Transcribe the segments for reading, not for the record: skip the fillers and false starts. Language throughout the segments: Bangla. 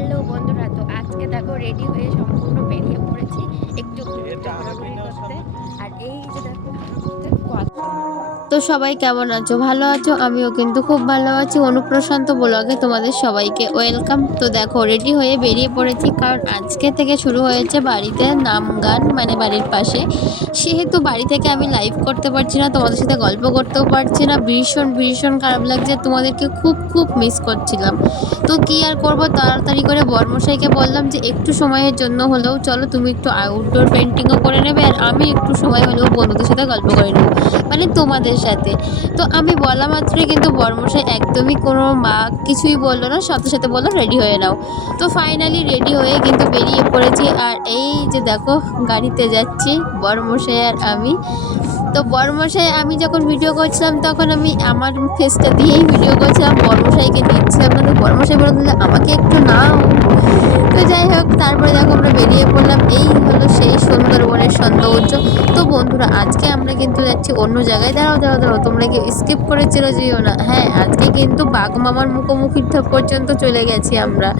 হ্যালো বন্ধুরা, তো আজকে দেখো রেডি হয়ে সম্পূর্ণ বেরিয়ে পড়েছি একটু ঘোরাঘুরি করতে। আর এই যে দেখো তো সবাই কেমন আছো? ভালো আছো? আমিও কিন্তু খুব ভালো আছি। অনুপ্রশান্ত ব্লগে তোমাদের সবাইকে ওয়েলকাম। তো দেখো রেডি হয়ে বেরিয়ে পড়েছি, কারণ আজকে থেকে শুরু হয়েছে বাড়িতে নাম গান, মানে বাড়ির পাশে। সেহেতু বাড়ি থেকে আমি লাইভ করতে পারছি না, তোমাদের সাথে গল্প করতেও পারছি না। ভীষণ ভীষণ খারাপ লাগছে, তোমাদেরকে খুব খুব মিস করছিলাম। তো কি আর করব, তাড়াতাড়ি করে বরমশাইকে বললাম যে একটু সময়ের জন্য হলেও চলো, তুমি একটু আউটডোর পেন্টিংও করে নেবে, আর আমি একটু সময় হলেও বন্ধুদের সাথে গল্প করে নেবো, মানে তোমাদের সাথে। তো আমি বলা মাত্রই কিন্তু বরমশাই একদমই কোনো কিছুই বললো না, সাথে সাথে বললো রেডি হয়ে নাও। তো ফাইনালি রেডি হয়ে কিন্তু বেরিয়ে পড়েছি। আর এই যে দেখো গাড়িতে যাচ্ছি বরমশাই আর আমি। তো বরমশাই, আমি যখন ভিডিও করছিলাম তখন আমি আমার ফেসটা দিয়েই ভিডিও করছিলাম, বরমশাইকে নিচ্ছিলাম না। তো বরমশাই বলে দিলে আমাকে একটু নাও। তো যাই হোক, তারপরে দেখো আমরা বেরিয়ে পড়লাম। এই হলো সেই সুন্দরবনের সৌন্দর্য। তো বন্ধুরা, আজকে আমরা কিন্তু যাচ্ছি অন্য জায়গায়। দাঁড়াও দাঁড়াও দাঁড়াও, তোমরা কি স্কিপ করে চলে যেও না। হ্যাঁ, আজকে কিন্তু বাঘ মামার মুখোমুখি পর্যন্ত চলে গেছি আমরা।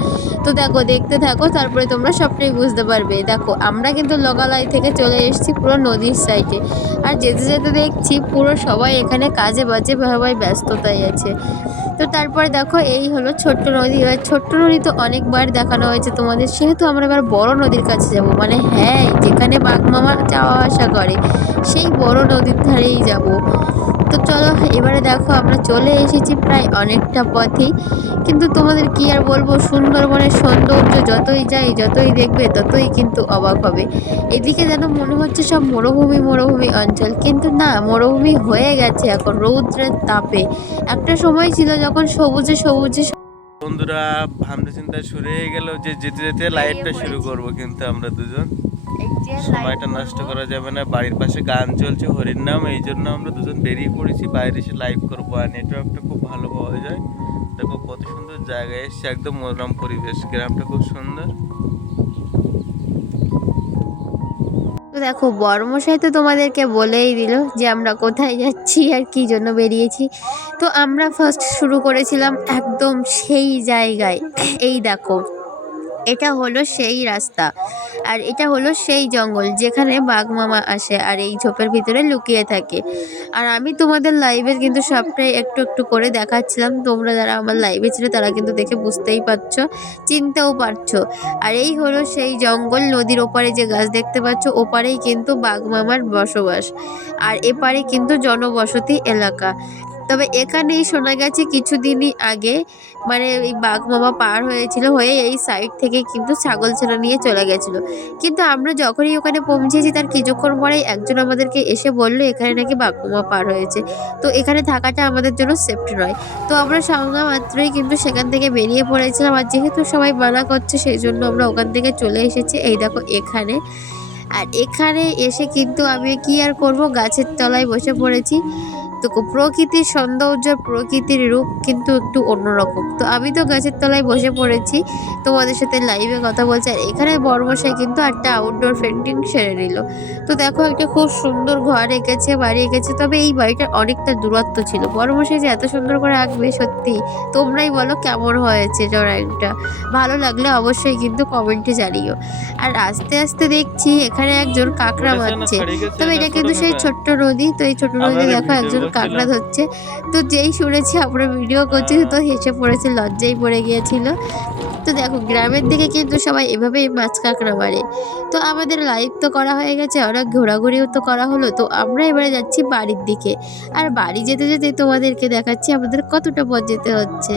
তো দেখো, দেখতে থাকো, তারপরে তোমরা সবটাই বুঝতে পারবে। দেখো, আমরা কিন্তু লোকালয় থেকে চলে এসেছি পুরো নদীর সাইডে। আর যেতে যেতে দেখছি পুরো সবাই এখানে কাজে বাজে সবাই ব্যস্ততায় আছে। তো তারপরে দেখো এই হলো ছোট্ট নদী। এবার ছোট্ট নদী তো অনেকবার দেখানো হয়েছে তোমাদের, সেহেতু আমরা এবার বড় নদীর কাছে যাব। মানে হ্যাঁ, যেখানে বাঘ মামা যাওয়া আসা করে সেই বড় নদীর ধারেই যাব। তো চলো, এবারে দেখো আমরা চলে এসেছি প্রায় অনেকটা পথেই। কিন্তু তোমাদের কি আর বলবো, সুন্দরবনের সৌন্দর্য যতই যাই যতই দেখবে ততই কিন্তু অবাক হবে। এদিকে যেন মনে হচ্ছে সব মরুভূমি মরুভূমি অঞ্চল, কিন্তু না, মরুভূমি হয়ে গেছে এখন রৌদ্রের তাপে। একটা সময় ছিল যখন সবুজে সবুজে বন্ধুরা, ভাবনা চিন্তা শুরু হয়ে গেল যে যেতে যেতে লাইভটা শুরু করব, কিন্তু আমরা দুজন সময়টা নষ্ট করা যাবে না। বাড়ির পাশে গান চলছে, হরির নাম, এই জন্য আমরা দুজন বেরিয়ে পড়েছি বাইরে এসে লাইভ করবো। আর নেটওয়ার্কটা খুব ভালো পাওয়া যায়। দেখো কত সুন্দর জায়গায় এসছে, একদম মনোরম পরিবেশ, গ্রামটা খুব সুন্দর। তো দেখো, বড়মশাই তো তোমাদেরকে বলেই দিল যে আমরা কোথায় যাচ্ছি আর কি জন্য বেরিয়েছি। তো আমরা ফার্স্ট শুরু করেছিলাম একদম সেই জায়গায়। এই দেখো, এটা হলো সেই রাস্তা, আর এটা হলো সেই জঙ্গল যেখানে বাঘ মামা আসে আর এই ঝোপের ভিতরে লুকিয়ে থাকে। আর আমি তোমাদের লাইভে কিন্তু সবটাই একটু একটু করে দেখাচ্ছিলাম। তোমরা যারা আমার লাইভে ছিল তারা কিন্তু দেখে বুঝতেই পারছো, চিনতেও পারছো। আর এই হলো সেই জঙ্গল, নদীর ওপারে যে গাছ দেখতে পাচ্ছ ওপারেই কিন্তু বাঘ মামার বসবাস। আর এপারে কিন্তু জনবসতি এলাকা। তবে এখানেই শোনা গেছে কিছুদিনই আগে, মানে এই বাঘ মামা পার হয়েছিল, হয়ে এই সাইড থেকে কিন্তু ছাগল ছেনা নিয়ে চলে গেছিল। কিন্তু আমরা যখনই ওখানে পৌঁছেছি তার কিছুক্ষণ পরেই একজন আমাদেরকে এসে বললো এখানে নাকি বাঘ মামা পার হয়েছে। তো এখানে থাকাটা আমাদের জন্য সেফটি নয়। তো আমরা সংজ্ঞা মাত্রই কিন্তু সেখান থেকে বেরিয়ে পড়েছিলাম। আর যেহেতু সবাই মানা করছে সেই জন্য আমরা ওখান থেকে চলে এসেছি এই দেখো এখানে। আর এখানে এসে কিন্তু আমি কি আর করব, গাছের তলায় বসে পড়েছি। তো প্রকৃতির সৌন্দর্য, প্রকৃতির রূপ কিন্তু একটু অন্যরকম। তো আমি তো গাছের তলায় বসে পড়েছি, তোমাদের সাথে লাইভে কথা বলছি। আর এখানে বড়মশাই কিন্তু একটা আউটডোর পেন্টিং সেরে নিল। তো দেখো, একটা খুব সুন্দর ঘর এঁকেছে, বাড়ি এঁকেছে। তবে এই বাড়িটার অনেকটা দূরত্ব ছিল। বড়মশাই যে এত সুন্দর করে আঁকবে, সত্যি তোমরাই বলো কেমন হয়েছে ড্রয়িংটা। ভালো লাগলে অবশ্যই কিন্তু কমেন্টে জানিও। আর আস্তে আস্তে দেখছি এখানে একজন কাঁকড়া মারছে। তবে এটা কিন্তু সেই ছোট্ট নদী। তো এই ছোট্ট নদীতে দেখো একজন কাঁকড়া ধরছে। তো যেই শুনেছি আমরা ভিডিও করছি তো হেসে পড়েছে, লজ্জায় পড়ে গিয়েছিল। তো দেখো, গ্রামের দিকে কিন্তু সবাই এভাবেই মাছ কাঁকড়া মারে। তো আমাদের লাইভ তো করা হয়ে গেছে, অনেক ঘোরাঘুরিও তো করা হলো। তো আমরা এবারে যাচ্ছি বাড়ির দিকে। আর বাড়ি যেতে যেতে তোমাদেরকে দেখাচ্ছি আমাদের কতটা পথ যেতে হচ্ছে।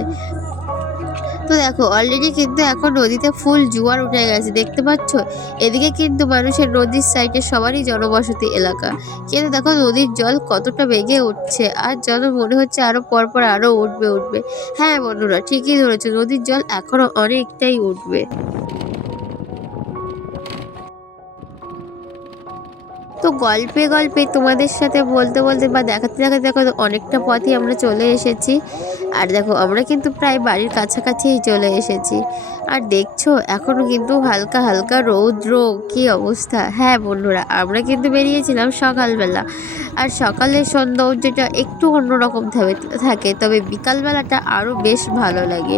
তো দেখো, অলরেডি কিন্তু এখন নদীতে ফুল জোয়ার উঠে গেছে, দেখতে পাচ্ছ। এদিকে কিন্তু মানুষের নদীর সাইডে সবারই জনবসতি এলাকা। কিন্তু দেখো নদীর জল কতটা বেগে উঠছে, আর যেন মনে হচ্ছে আরো পরপর আরো উঠবে উঠবে। হ্যাঁ বন্ধুরা, ঠিকই ধরেছো, নদীর জল এখনো অনেকটাই উঠবে। তো গল্পে গল্পে তোমাদের সাথে বলতে বলতে বা দেখাতে দেখাতে দেখো অনেকটা পথই আমরা চলে এসেছি। আর দেখো আমরা কিন্তু প্রায় বাড়ির কাছাকাছিই চলে এসেছি। আর দেখছো এখনো কিন্তু হালকা হালকা রৌদ্র, কি অবস্থা। হ্যাঁ বন্ধুরা, আমরা কিন্তু বেরিয়েছিলাম সকালবেলা। আর সকালের সৌন্দর্যটা একটু অন্যরকম থাকে, তবে বিকালবেলাটা আরও বেশ ভালো লাগে।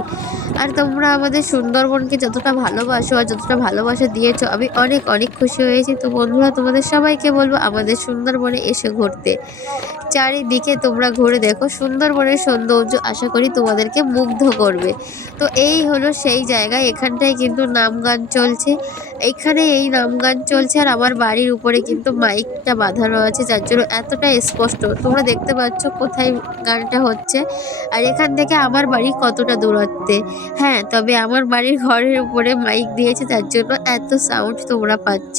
আর তোমরা আমাদের সুন্দরবনকে যতটা ভালোবাসো আর যতটা ভালোবাসা দিয়েছো, আমি অনেক অনেক খুশি হয়েছি। তো বন্ধুরা, তোমাদের সবাইকে বলবো আমাদের সুন্দরবনে এসে ঘুরতে। চারিদিকে তোমরা ঘুরে দেখো, সুন্দরবনের সৌন্দর্য আশা করি তোমাদেরকে মুগ্ধ করবে। তো এই হলো সেই জায়গা, এখানটায় কিন্তু নাম গান চলছে। এইখানে এই নাম গান চলছে, আর আমার বাড়ির উপরে কিন্তু মাইকটা বাঁধানো আছে, যার জন্য এতটা স্পষ্ট তোমরা দেখতে পাচ্ছ কোথায় গানটা হচ্ছে আর এখান থেকে আমার বাড়ি কতটা দূরত্বে। হ্যাঁ, তবে আমার বাড়ির ঘরের উপরে মাইক দিয়েছে, যার জন্য এত সাউন্ড তোমরা পাচ্ছ।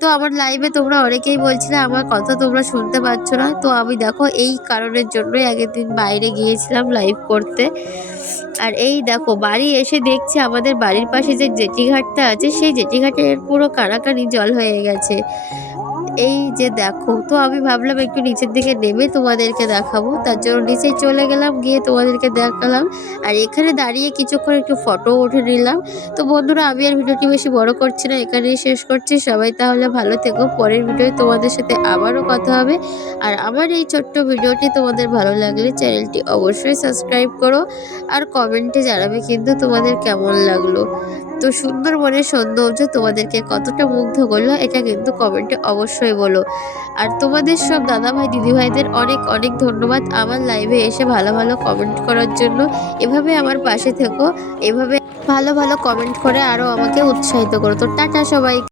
তো আমার লাইভে তোমরা অনেকেই বলছিলে আমার কথা তোমরা শুনতে পাচ্ছ না। তো আমি দেখো এই কারণের জন্যই আগের দিন বাইরে গিয়েছিলাম লাইভ করতে। আর এই দেখো বাড়ি এসে দেখছি আমাদের বাড়ির পাশে যে জেটিঘাটটা আছে, সেই জেটিঘাটের পুরো কানাকানি জল হয়ে গেছে। এই যে দেখো, তো আমি ভাবলাম একটু নিচের দিকে নেমে তোমাদেরকে দেখাবো, তার জন্য নিচে চলে গেলাম, গিয়ে তোমাদেরকে দেখালাম। আর এখানে দাঁড়িয়ে কিছুক্ষণ একটু ফটো উঠে নিলাম। তো বন্ধুরা, আমি আর ভিডিওটি বেশি বড় করছি না, এখানেই শেষ করছি। সবাই তাহলে ভালো থেকো, পরের ভিডিওয় তোমাদের সাথে আবারও কথা হবে। আর আমার এই ছোট্ট ভিডিওটি তোমাদের ভালো লাগলে চ্যানেলটি অবশ্যই সাবস্ক্রাইব করো, আর কমেন্টে জানাবে কিন্তু তোমাদের কেমন লাগলো। তো সুন্দরবনের সৌন্দর্য তোমাদেরকে কতটা মুগ্ধ করলো এটা কিন্তু কমেন্টে অবশ্যই বলো। আর তোমাদের সব দাদাভাই দিদিভাইদের অনেক অনেক ধন্যবাদ আমার লাইভে এসে ভালো ভালো কমেন্ট করার জন্য। এভাবে আমার পাশে থেকো, এভাবে ভালো ভালো কমেন্ট করে আরও আমাকে উৎসাহিত করো। তো টাটা সবাই।